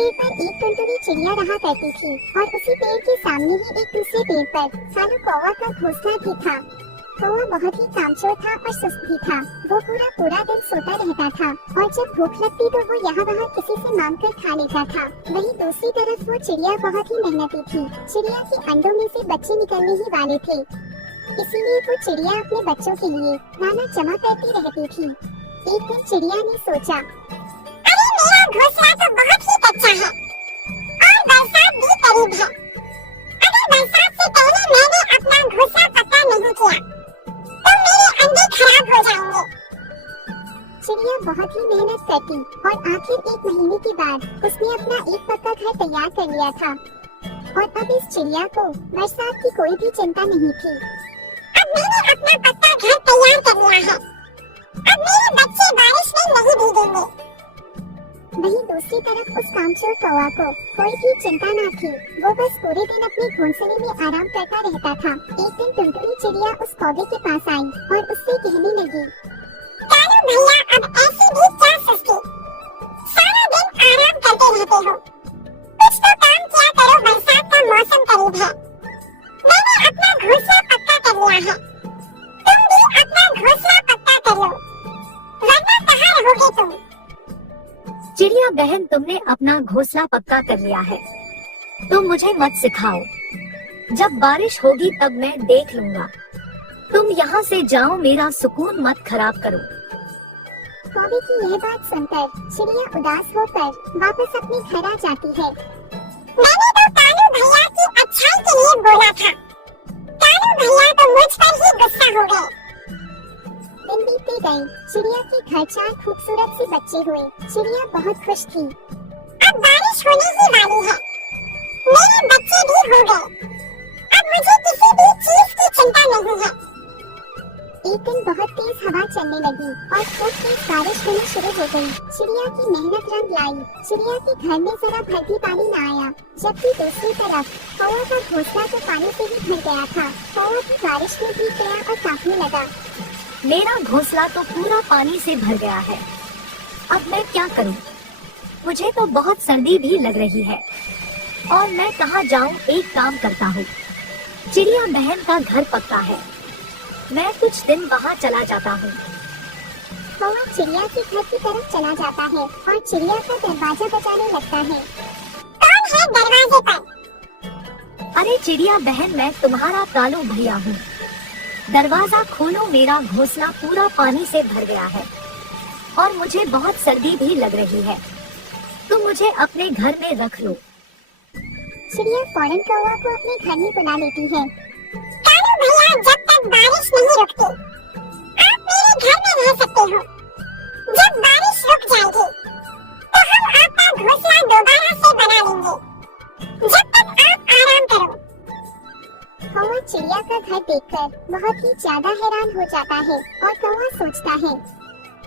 पेड़ पर एक टुनटुनी चिड़िया रहा करती थी और उसी पेड़ के सामने ही एक दूसरे पेड़ पर सालू कौवा का घोंसला भी था। कौवा बहुत ही कामचोर था और सुस्त भी था। वो पूरा दिन सोता रहता था और जब भूख लगती तो वो यहाँ वहाँ किसी से मांग कर खा लेता था। वहीं दूसरी तरफ वो चिड़िया बहुत ही मेहनती थी। चिड़िया के अंडों में से बच्चे निकलने ही वाले थे, इसीलिए वो चिड़िया अपने बच्चों के लिए दाना जमा करती रहती थी। एक दिन चिड़िया ने सोचा, अरे मेरा घोंसला तो बहुत ही कच्चा है और बरसात भी करीब है। अगर बरसात से पहले मैंने अपना घोंसला पक्का नहीं किया तो मेरे अंडे खराब हो जाएंगे। चिड़िया बहुत ही मेहनत करती और आखिर 1 महीने के बाद उसने अपना एक पक्का घर तैयार कर लिया था और अब इस चिड़िया को बरसात की कोई भी चिंता नहीं थी। अब मैंने अपना पक्का घर तैयार कर लिया है, अब मेरे बच्चे बारिश में नहीं भीगेंगे। वहीं दूसरी तरफ उस कामचोर कौवा को कोई भी चिंता न थी। वो बस पूरे दिन अपने घोंसले में आराम करता रहता था। एक दिन टुनटुनी चिड़िया उस कौवे के पास आई और उससे कहने लगी, कालू भैया अब ऐसी भी क्या सुस्ती, सारा दिन आराम करते रहते हो, कुछ तो काम किया करो, बरसात का मौसम करीब है। मैंने अपना घोंसला पक्का कर लिया है, तुम भी अपना घोंसला पक्का कर लो, वरना कहाँ रहोगे तुम। चिड़िया बहन, तुमने अपना घोंसला पक्का कर लिया है तो मुझे मत सिखाओ। जब बारिश होगी तब मैं देख लूंगा। तुम यहाँ से जाओ, मेरा सुकून मत खराब करो। कौवे की यह बात सुनकर चिड़िया उदास होकर वापस अपने घर आ जाती है। मैंने तो कालू भैया की अच्छाई के लिए बोला था, कालू भैया तो मुझ पर ही गुस्सा हो गए। दिन बीतते गए, चिड़िया के घर 4 खूबसूरत से बच्चे हुए। चिड़िया बहुत खुश थी। अब बारिश होने ही वाली है, मेरे बच्चे भी हो गए, अब मुझे किसी भी चीज की चिंता नहीं है। एक दिन बहुत तेज हवा चलने लगी और खूब तेज बारिश होनी शुरू हो गई। चिड़िया की मेहनत रंग लाई। चिड़िया के घर में जरा भर भी पानी न आया, जबकि दूसरी तरफ कौवा का घोंसला तो पानी से ही भर गया था। कौवा की बारिश में भीग गया और कांपने लगा। मेरा घोंसला तो पूरा पानी से भर गया है, अब मैं क्या करूं? मुझे तो बहुत सर्दी भी लग रही है और मैं कहां जाऊं? एक काम करता हूं, चिड़िया बहन का घर पक्का है, मैं कुछ दिन वहां चला जाता हूं। कौवा चिड़िया के घर की तरफ चला जाता है और चिड़िया का दरवाजा बजाने लगता है। कौन है दरवाजे पर? अरे चिड़िया बहन, मैं तुम्हारा कालू भैया हूँ। दरवाजा खोलो, मेरा घोंसला पूरा पानी से भर गया है और मुझे बहुत सर्दी भी लग रही है, तुम मुझे अपने घर में रख लो। चिड़िया फौरन कौवा को अपने घर में बुला लेती है। कालू भैया, जब तक बारिश नहीं रुकती आप मेरे घर में रह सकते हो। जब बारिश रुक जाएगी तो हम आपका घोंसला दोबारा से बना लेंगे, जब तक आप आराम करो। कौवा चिड़िया का घर देखकर बहुत ही ज्यादा हैरान हो जाता है और कौवा सोचता है,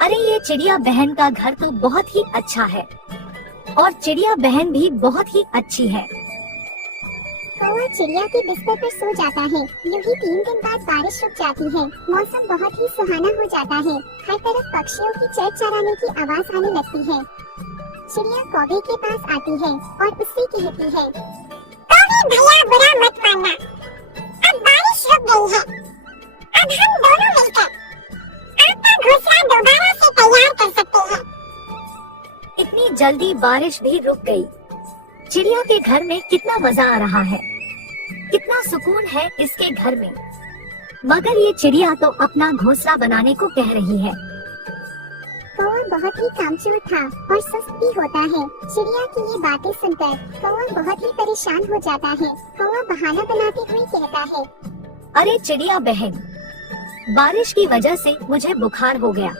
अरे ये चिड़िया बहन का घर तो बहुत ही अच्छा है और चिड़िया बहन भी बहुत ही अच्छी है। कौवा चिड़िया के बिस्तर पर सो जाता है। यूं ही 3 दिन बाद बारिश रुक जाती है। मौसम बहुत ही सुहाना हो जाता है। हर तरफ पक्षियों की चहचहाने की आवाज आने लगती है। चिड़िया कौवे के पास आती है और उससे कहती है, कौवे भैया, बुरा मत मानना, अब बारिश रुक गई है, अब हम दोनों मिलकर आपका घोंसला दोबारा से तैयार कर सकते हैं। इतनी जल्दी बारिश भी रुक गई। चिड़िया के घर में कितना मजा आ रहा है, कितना सुकून है इसके घर में। मगर ये चिड़िया तो अपना घोंसला बनाने को कह रही है। कौवा बहुत ही कामचोर था और सुस्त भी होता है। चिड़िया की ये बातें सुनकर कौवा बहुत ही परेशान हो जाता है। कौवा बहाना बनाते हुए कहता है, अरे चिड़िया बहन, बारिश की वजह से मुझे बुखार हो गया,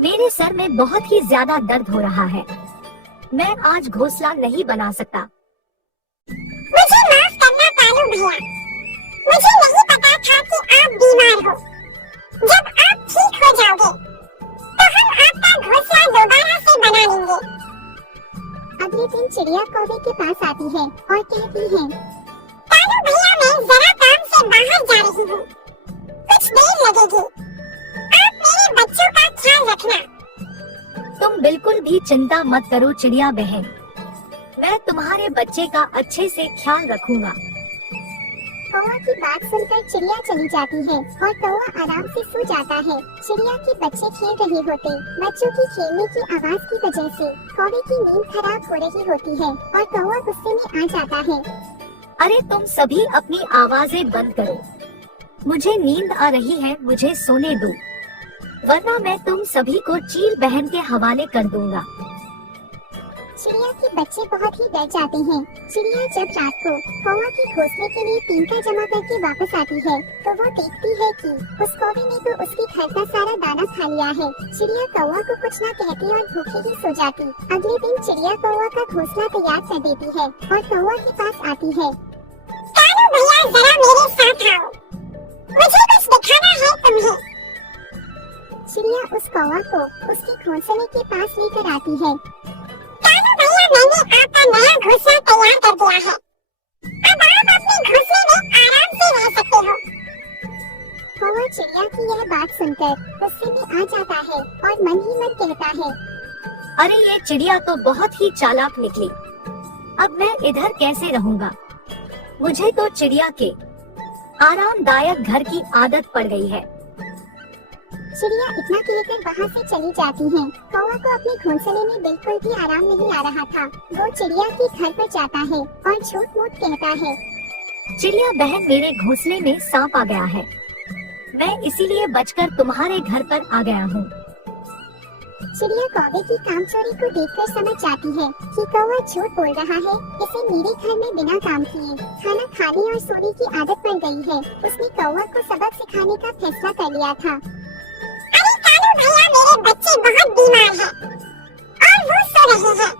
मेरे सर में बहुत ही ज्यादा दर्द हो रहा है, मैं आज घोंसला नहीं बना सकता। मुझे माफ करना कालू भैया, मुझे नहीं पता था कि आप बीमार हो। जब आप ठीक हो जाओगे तो हम आपका घोंसला दोबारा से बना लेंगे। अगले दिन चिड़िया कौवे के पास आती है और कहती है, कालू भैया, मैं जरा काम से बाहर जा रही हूँ, कुछ देर लगेगी, आप मेरे बच्चों का ख्याल रखना। तुम बिल्कुल भी चिंता मत करो चिड़िया बहन, बच्चे का अच्छे से ख्याल रखूंगा। कौवा की बात सुनकर चिड़िया चली जाती है और कौवा आराम से सो जाता है। चिड़िया के बच्चे खेल रहे होते। बच्चों की खेलने की आवाज की वजह से कौवे की नींद खराब हो रही होती है और कौवा गुस्से में आ जाता है। अरे तुम सभी अपनी आवाजें बंद करो, मुझे नींद आ रही है, मुझे सोने दो, वरना मैं तुम सभी को चील बहन के हवाले कर दूंगा। चिड़िया के बच्चे बहुत ही डर जाते हैं। चिड़िया जब रात को कौवा के घोंसले के लिए तिनका जमा करके वापस आती है तो वो देखती है कि उस कौवे ने तो उसके घर का सारा दाना खा लिया है। चिड़िया कौवा को कुछ न कहती और भूखी ही सो जाती। अगले दिन चिड़िया कौवा का घोंसला तैयार कर देती है और कौवा के पास आती है। कालू भैया जरा मेरे साथ आओ, मुझे कुछ दिखाना है तुम्हें। चिड़िया उस कौवा को उसके घोंसले के पास लेकर आती है। कालू भैया मैंने आपका नया घोंसला तैयार कर दिया है, अब आप अपने घोंसले में आराम से रह सकते हो। कौवा चिड़िया की यह बात सुनकर गुस्से में आ जाता है और मन ही मन कहता है, अरे ये चिड़िया तो बहुत ही चालाक निकली, अब मैं इधर कैसे रहूंगा। मुझे तो चिड़िया के आरामदायक घर की आदत पड़ गई है। चिड़िया इतना कहकर वहाँ से चली जाती है। कौवा को अपने घोंसले में बिल्कुल भी आराम नहीं आ रहा था। वो चिड़िया के घर पर जाता है और झूठ मूठ कहता है, चिड़िया बहन मेरे घोंसले में सांप आ गया है, मैं इसीलिए बचकर तुम्हारे घर पर आ गया हूँ। चिड़िया कौवे की कामचोरी को देखकर समझ जाती है कि कौवा झूठ बोल रहा है। इसे मेरे घर में बिना काम किए खाना खाने और सोने की आदत पड़ गई है। उसने कौवा को सबक सिखाने का फैसला कर लिया था। अरे कालू भैया मेरे बच्चे बहुत बीमार हैं और वो सो रहे हैं,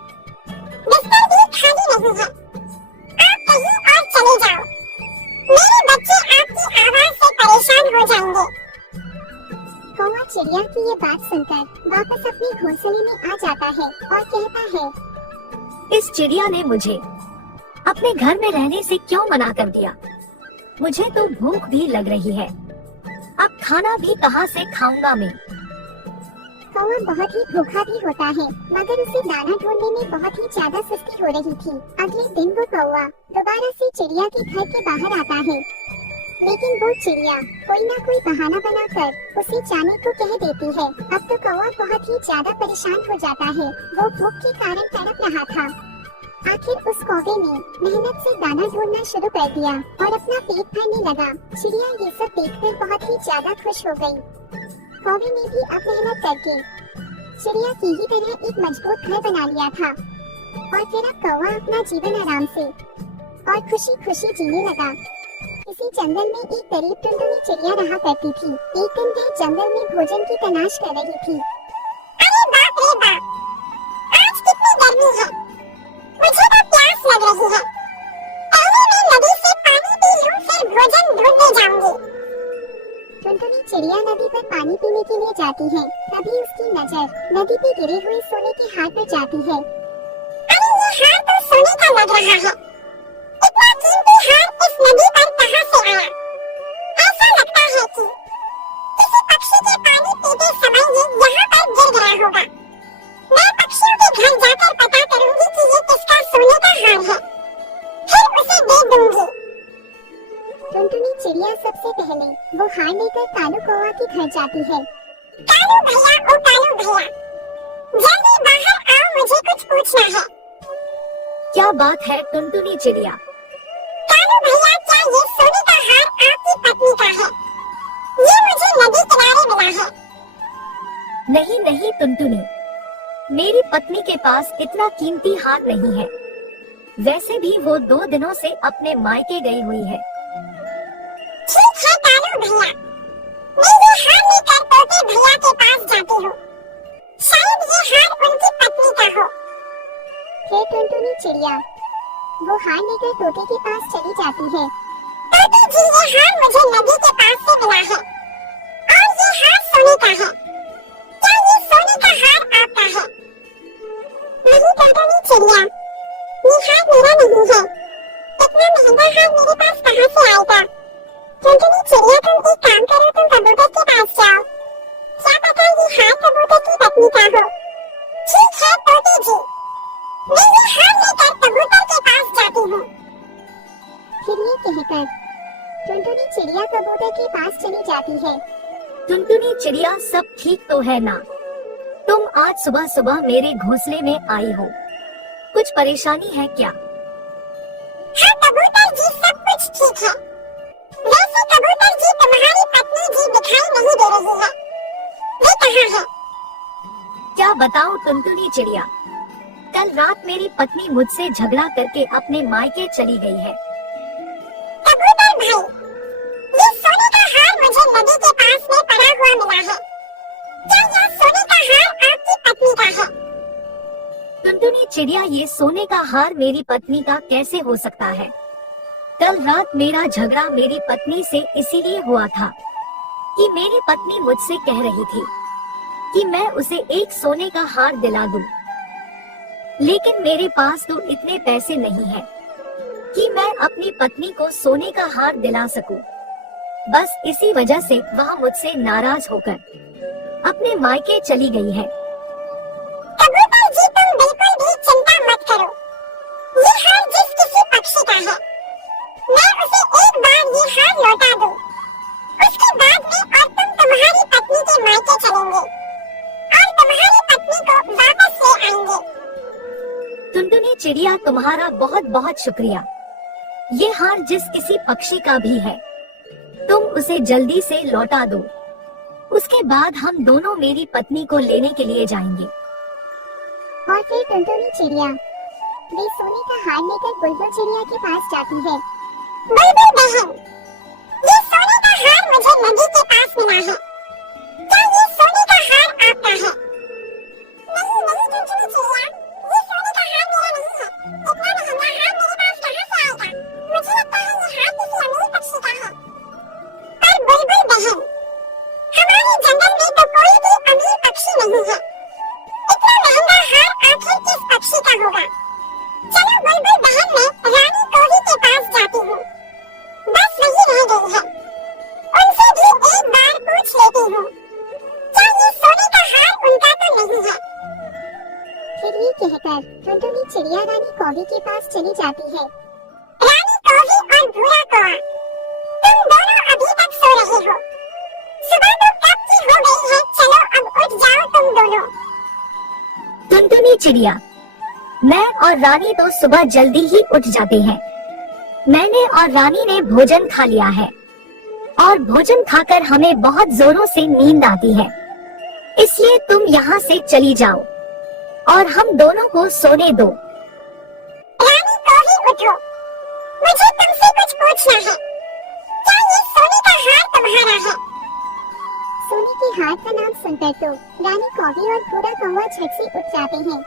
बिस्तर भी खाली नहीं है, आप कहीं और चले जाओ, मेरे बच्चे आपकी आवाज से परेशान हो जाएंगे। कौवा चिड़िया की ये बात सुनकर वापस अपने घोंसले में आ जाता है और कहता है, इस चिड़िया ने मुझे अपने घर में रहने से क्यों मना कर दिया। मुझे तो भूख भी लग रही है, अब खाना भी कहाँ से खाऊंगा मैं। कौवा बहुत ही भूखा भी होता है मगर उसे दाना ढूंढने में बहुत ही ज्यादा सुस्ती हो रही थी। अगले दिन वो कौवा दोबारा से चिड़िया के घर के बाहर आता है, लेकिन वो चिड़िया कोई ना कोई बहाना बनाकर उसे जाने को कह देती है। अब तो कौवा बहुत ही ज्यादा परेशान हो जाता है। वो भूख के कारण तड़प रहा था। आखिर उस कौवे ने मेहनत से दाना ढूंढना शुरू कर दिया और अपना पेट भरने लगा। चिड़िया ये सब देखकर बहुत ही ज्यादा खुश हो गई। कौवे ने भी अब मेहनत करके चिड़िया की ही तरह एक मजबूत घर बना लिया था और फिर अब कौवा अपना जीवन आराम से और खुशी खुशी जीने लगा। इसी जंगल में एक गरीब टुनटुनी चिड़िया रहा करती थी। एक दिन वह जंगल में भोजन की तलाश कर रही थी। अरे बाप रे बाप, आज कितनी गर्मी है, मुझे तो प्यास लग रही है, पहले मैं नदी से पानी पी लूं फिर भोजन ढूंढने जाऊंगी। टुनटुनी चिड़िया नदी पर पानी पीने के लिए जाती है। तभी उसकी नजर नदी पे गिरे हुए सोने के हार पर जाती है। अरे ये हार तो सोने का लग रहा है, इतना कीमती हार इस नदी पर कहाँ से आया। ऐसा लगता है कि किसी पक्षी के पानी पीते समय ये यहाँ पर गिर गया होगा। मैं पक्षियों के घर जाकर पता करूंगी कि ये किसका सोने का हार है, फिर उसे दे दूंगी। टुनटुनी चिड़िया सबसे पहले वो हार लेकर कालू कौवा के घर जाती है। कालू भैया, ओ कालू भैया, जल्दी बाहर आओ, मुझे कुछ पूछना है। क्या बात है टुनटुनी चिड़िया। कालू भैया, क्या ये सोने का हार आपकी पत्नी का है? ये मुझे नदी किनारे मिला है। नहीं नहीं टुनटुनी, मेरी पत्नी के पास इतना कीमती हार नहीं है, वैसे भी वो 2 दिनों से अपने मायके गई हुई है। ठीक है कालू भैया, मैं ये हार लेकर तोते भैया के पास जाती हूँ, शायद ये हार उनकी पत्नी का हो। फिर टुनटुनी चिड़िया वो हार लेकर तोते के पास चली जाती है। तोते जी, ये हार मुझे नदी के पास से मिला है और ये हार सोने का है, क्या ये सोने का हार आपका है? नहीं टुनटुनी चिड़िया, ये हार मेरा नहीं है, इतना महंगा हार मेरे पास कहाँ से आएगा? टुनटुनी चिड़िया, तुम एक काम करो, तुम कबूतर के पास जाओ, क्या पता ये हार कबूतर की पत्नी का हो। ठीक है तोते जी, मैं ये हार लेकर कबूतर के पास कबूतर के पास चली जाती है। टुनटुनी चिड़िया, सब ठीक तो है ना? तुम आज सुबह सुबह मेरे घोंसले में आई हो, कुछ परेशानी है क्या? हाँ कबूतर जी, सब कुछ ठीक है। वैसे कबूतर जी, तुम्हारी पत्नी जी दिखाई नहीं दे रही है, वे कहाँ है? क्या बताऊं टुनटुनी चिड़िया, कल रात मेरी पत्नी मुझसे झगड़ा करके अपने मायके चली गई है। कबूतर भाई, ये सोने का हार मुझे नदी के पास में पड़ा हुआ मिला है। क्या यह सोने का हार आपकी पत्नी का है? टुनटुनी चिड़िया, ये सोने का हार मेरी पत्नी का कैसे हो सकता है? कल रात मेरा झगड़ा मेरी पत्नी से इसीलिए हुआ था कि मेरी पत्नी मुझसे कह रही थी कि मैं उसे एक सोने का हार दिला दूं, लेकिन मेरे पास तो इतने पैसे नहीं हैं कि मैं अपनी पत्नी को सोने का हार दिला सकूं। बस इसी वजह से वह मुझसे नाराज होकर अपने मायके चली गई है। कबूतर जी, तुम बिल्कुल भी चिंता मत करो। ये हार जिस किसी पक्षी का है, मैं उसे एक बार ये हार लौटा दूं, उसके बाद में और तुम तुम्हारी पत्नी के मायके चलेंगे और तुम्हारी पत्नी को वापस ले आएंगे। टुनटुनी चिड़िया, तुम्हारा बहुत बहुत शुक्रिया। ये हार जिस किसी पक्षी का भी है, तुम उसे जल्दी से लौटा दो। उसके बाद हम दोनों मेरी पत्नी को लेने के लिए जाएंगे। और फिर टुनटुनी चिड़िया वे सोने का हार लेकर बुलबुल चिड़िया के पास जाती है। बुलबुल बहन, ये सोने का हार मुझे नदी के पास मिला है। क्या ये सोने का हार आपका है? नहीं नहीं टुनटुनी चिड़िया, ये सोने का हार मेरा नहीं है। इतना महंगा हार मेरे पास कहाँ से आएगा? मुझे लगता है ये हार किसी अमीर पक्षी का है। पर बुलबुल बहन, हमारे जंगल में तो कोई भी अमीर पक्षी नहीं है। इतना महंगा हार आखिर किस पक्षी का होगा? चलो बुलबुल बहन, मैं रानी कोवी के पास जाती हूँ, बस वही रह गई है। उनसे भी एक बार पूछ लेती हूँ, क्या ये सोने का हार उनका तो नहीं है? फिर ये कहकर टुनटुनी चिड़िया रानी कौवी के पास चली जाती है। रानी कोवी और भूरा कौआ, तुम दोनों अभी तक सो रहे हो। सुबह तो कब की हो गई है, चलो अब उठ जाओ तुम दोनों। टुनटुनी चिड़िया, मैं और रानी तो सुबह जल्दी ही उठ जाते हैं। मैंने और रानी ने भोजन खा लिया है और भोजन खाकर हमें बहुत जोरों से नींद आती है, इसलिए तुम यहाँ से चली जाओ और हम दोनों को सोने दो। रानी कोवी उठो, मुझे तुमसे कुछ पूछना है। क्या ये सोने का हार तुम्हारा है? सोने के हार का नाम सुनकर तो रानी कौवी और भूरा कौवा झट से उठ जाते हैं।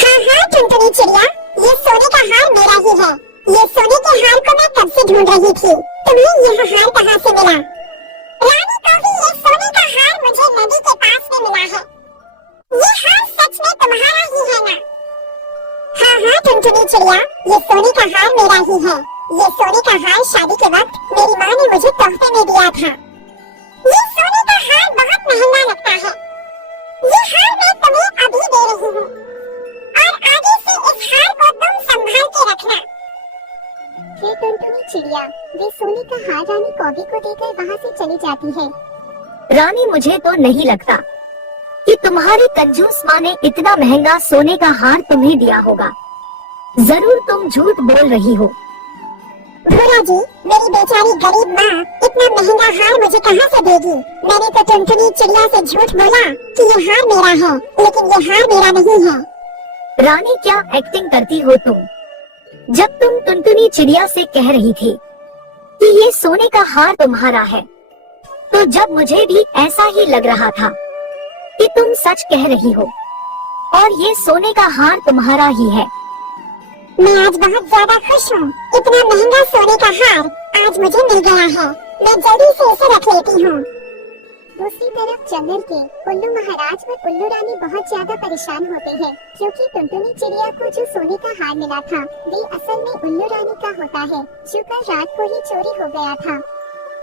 हाँ हाँ टुनटुनी चिड़िया, ये सोने का हार मेरा ही है। ये सोने के हार को मैं कब से ढूंढ रही थी। तुम्हें यह हार कहाँ से मिला? रानी कौवी, ये सोने का हार मुझे नदी के पास में मिला है। ये हार सच में तुम्हारा ही है ना? हाँ हाँ टुनटुनी चिड़िया, ये सोने का हार मेरा ही है। ये सोने का हार शादी के वक्त मेरी माँ ने मुझे तोहफे में दिया था। ये सोने का हार बहुत महंगा लगता है। ये हार मैं तुम्हें अभी दे रही हूँ और आगे से इस हार को तुम संभाल के रखना। फिर टुनटुनी चिड़िया वे सोने का हार रानी कौवी को देकर वहाँ से चली जाती है। रानी, मुझे तो नहीं लगता कि तुम्हारी कंजूस माँ ने इतना महंगा सोने का हार तुम्हें दिया होगा। जरूर तुम झूठ बोल रही हो। भूरा जी, मेरी बेचारी गरीब माँ इतना महंगा हार मुझे कहाँ से देगी? मैंने तो टुनटुनी चिड़िया से झूठ बोला कि ये हार मेरा है, लेकिन ये हार मेरा नहीं है। रानी, क्या एक्टिंग करती हो तुम? जब तुम टुनटुनी चिड़िया से कह रही थी कि ये सोने का हार तुम्हारा है, तो जब मुझे भी ऐसा ही लग रहा था कि तुम सच कह रही हो और ये सोने का हार तुम्हारा ही है। मैं आज बहुत ज्यादा खुश हूँ। इतना महंगा सोने का हार आज मुझे मिल गया है। मैं जल्दी से इसे रख लेती हूँ। दूसरी तरफ जंगल के उल्लू महाराज और उल्लू रानी बहुत ज्यादा परेशान होते हैं, क्योंकि टुनटुनी चिड़िया को जो सोने का हार मिला था वे असल में उल्लू रानी का होता है, जो कल रात को ही चोरी हो गया था।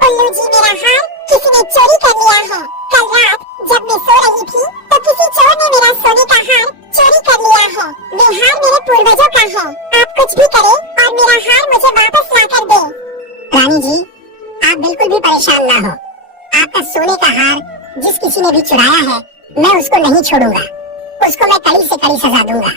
उल्लू जी, मेरा हार किसी ने चोरी कर लिया है। कल रात जब मैं सो रही थी तो किसी चोर ने मेरा सोने का हार चोरी कर लिया है। ये हार मेरे पूर्वजों का है। आप कुछ भी करें और मेरा हार मुझे वापस ला कर दे। रानी जी, आप बिल्कुल बिल्कुल भी परेशान ना हो। आपका सोने का हार जिस किसी ने भी चुराया है, मैं उसको नहीं छोड़ूंगा। उसको मैं कड़ी से कड़ी सजा दूंगा।